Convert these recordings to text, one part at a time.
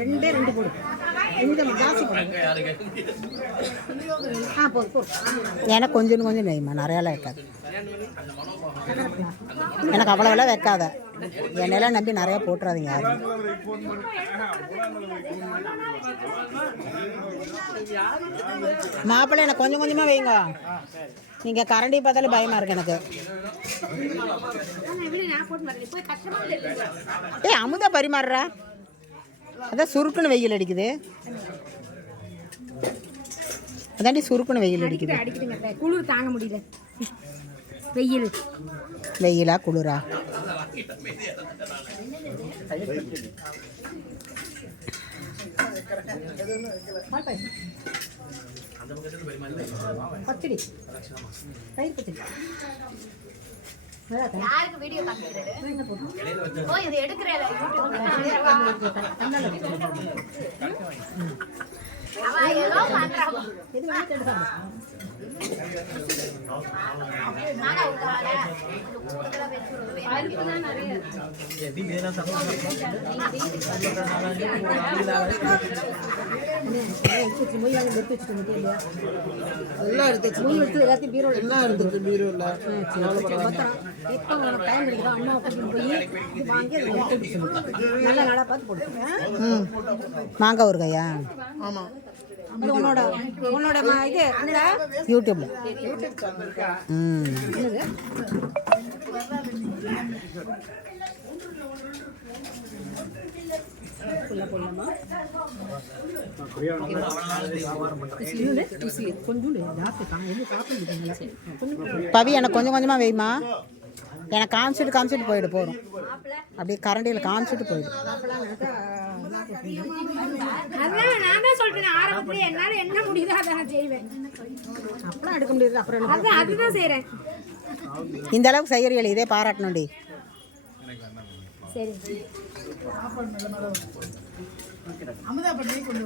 ரெண்டு போடு. ஜாஸ்தி போடு. எனக்கு கொஞ்சம் கொஞ்சம் நெய்மா, நிறையாலாம் வைக்காது. எனக்கு அவ்வளோவெல்லாம் வைக்காத. என்னெல்லாம் நம்பி நிறையா போட்டுறாதீங்க. மாப்பிள்ளை எனக்கு கொஞ்சம் கொஞ்சமாக வைங்க. நீங்கள் கரண்டி பார்த்தாலே பயமாக இருக்கு எனக்கு. அமுதா பரிமாறுறா, அதான் சுருக்குன்னு வெயில் அடிக்குது. அதாண்டி சுருக்குன்னு வெயில் அடிக்குது. குளிர் தாங்க முடியல. வெயிலா குளிரா? பச்சடி, தயிர் பச்சடி. யாருக்கு வீடியோ பார்க்குறது? ஓ இது எடுக்கறேல அவ ஏதோ பண்றாங்க. இது வந்து எடுறாங்க. நானா உட்காரல. பருப்புனா நிறைய. எதி மேனா சமைச்சு. எல்லாம் எடுத்து மூணு எடுத்து எல்லாத்தையும் பீரோ எல்லாம் எடுத்து பீரோல. எப்போ உனக்கு டைம் கிடைக்குதோ அண்ணா கூட்டிட்டு போய் வாங்கி நல்லா நல்லா பார்த்து போடுங்க. மாங்காய் ஒரு கையா? ஆமாம். உன்னோட இது யூடியூப்ல பவி எனக்கு கொஞ்சம் கொஞ்சமாக வைமா. எனக்கு காமிச்சிட்டு போயிடு போகிறோம். அப்படியே கரண்டியில் காமிச்சிட்டு போயிடும். என்ன முடியுதோ அதை நான் செய்வேன். அப்பலாம் எடுக்க முடியாது. அப்புறம் அதுதான் செய்யறேன். இந்த அளவுக்கு செய்யறீங்களே, இதே பாராட்டணும்டி. சரி அமுதா பண்ணி கொண்டு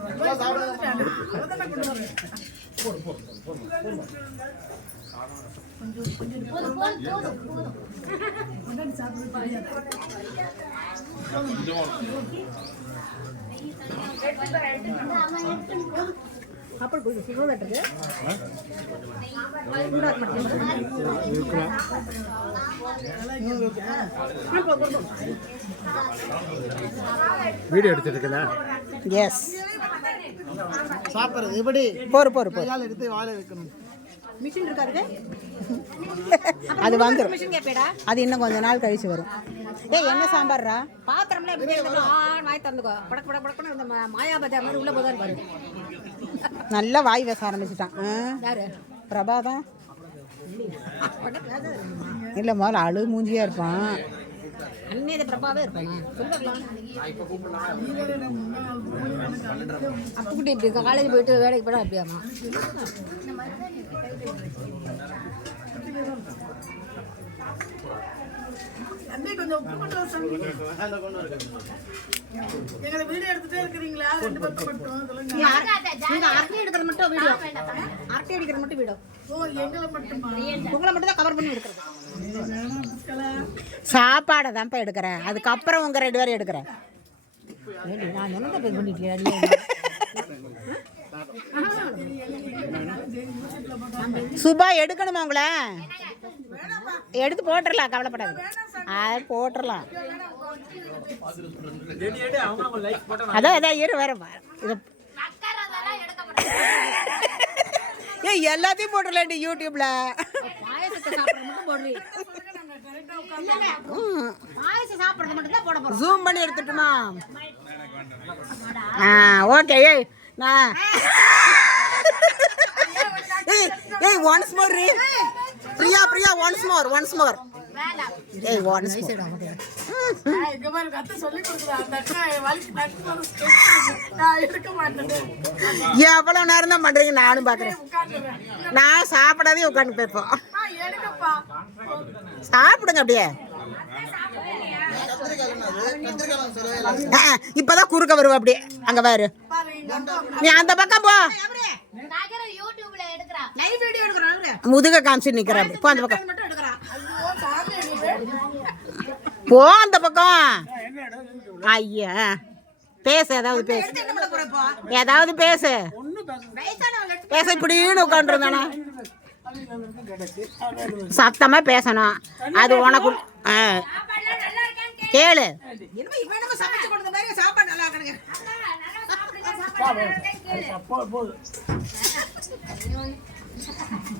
வீடியோ எடுத்துருக்கல. எஸ் சாப்பிட்றது எப்படி போரு எடுத்து வாழை வைக்கணும். மிஷின் இருக்காது, அது வந்துடும். அது இன்னும் கொஞ்ச நாள் கழிச்சு வரும். என்ன சாம்பார்ரா? பாத்திரம்ல வாய் தந்துக்கோ. படக்கு படக்கு படக்குன்னு இந்த மாயாபஜார் மாதிரி உள்ள போதான் பாரு. நல்லா வாய் பேச ஆரம்பிச்சுட்டான். யாரு? பிரபாதான் இல்லை, முதல்ல அழு மூஞ்சியா இருப்பான். இன்னே பிரபாவே இருப்பாங்க. அப்புக்கிட்ட இப்படி இருக்கா? காலேஜ் போயிட்டு வேலைக்கு போட அப்படியாமா? கொஞ்சம் எங்களை வீடியோ எடுத்துட்டே இருக்கிறீங்களா? ரெண்டு பக்கம் மட்டும் சொல்லுங்க. அரட்டை எடுக்கிறது மட்டும் வீடியோ. அரட்டை அடிக்கிறது மட்டும் வீடியோ. ஓ எங்களை மட்டுமா? உங்களை மட்டும் தான் கவர் பண்ணி எடுக்கிறது. சாப்பாடை தான்ப்பா எடுக்கிறேன். அதுக்கப்புறம் உங்க 2 பேரும் எடுக்கிறேன். நான் என்ன பேர் பண்ணிட்டேன்? சுபா எடுக்கணுமா உங்களை? எடுத்து போட்டுடலாம், கவலைப்படாது. அது போட்டுடலாம். அதான் இரு வர. எல்லாத்தையும் போட்டுடலாண்டி யூடியூப்ல. ஜூம் பண்ணி எடுத்துட்டுமா? ஓகே. நான் once more Priya once more ஏய் ஒன்ஸ் எவ்வளவு நேரம் தான் பண்றீங்க? நானும் பாக்குறேன். நான் சாப்பிடாதே உட்காந்து போய்ப்போம். சாப்பிடுங்க அப்படியே. இப்பதான் குறுக்க வருவா அப்படியே. அங்க பாரு, நீ அந்த பக்கம் போ. முதுக காமிச்சு நிக்கிற. போ அந்த பக்கம், போ அந்த பக்கம். ஐயா பேசு, ஏதாவது பேசு, என்ன பண்ண போற இப்போ? ஏதாவது பேசு. வயசானவங்க எடுத்து பேச இப்படின்னு உட்காந்துருந்தானா? சத்தமா பேசணும். அது உனக்கு கேளு. என்னமோ இவன் என்னமோ சமைச்சு கொடுத்த மாதிரி சாப்பாடு நல்லா இருக்குங்க. சாப்பிடுங்க, சாப்பிடுங்க.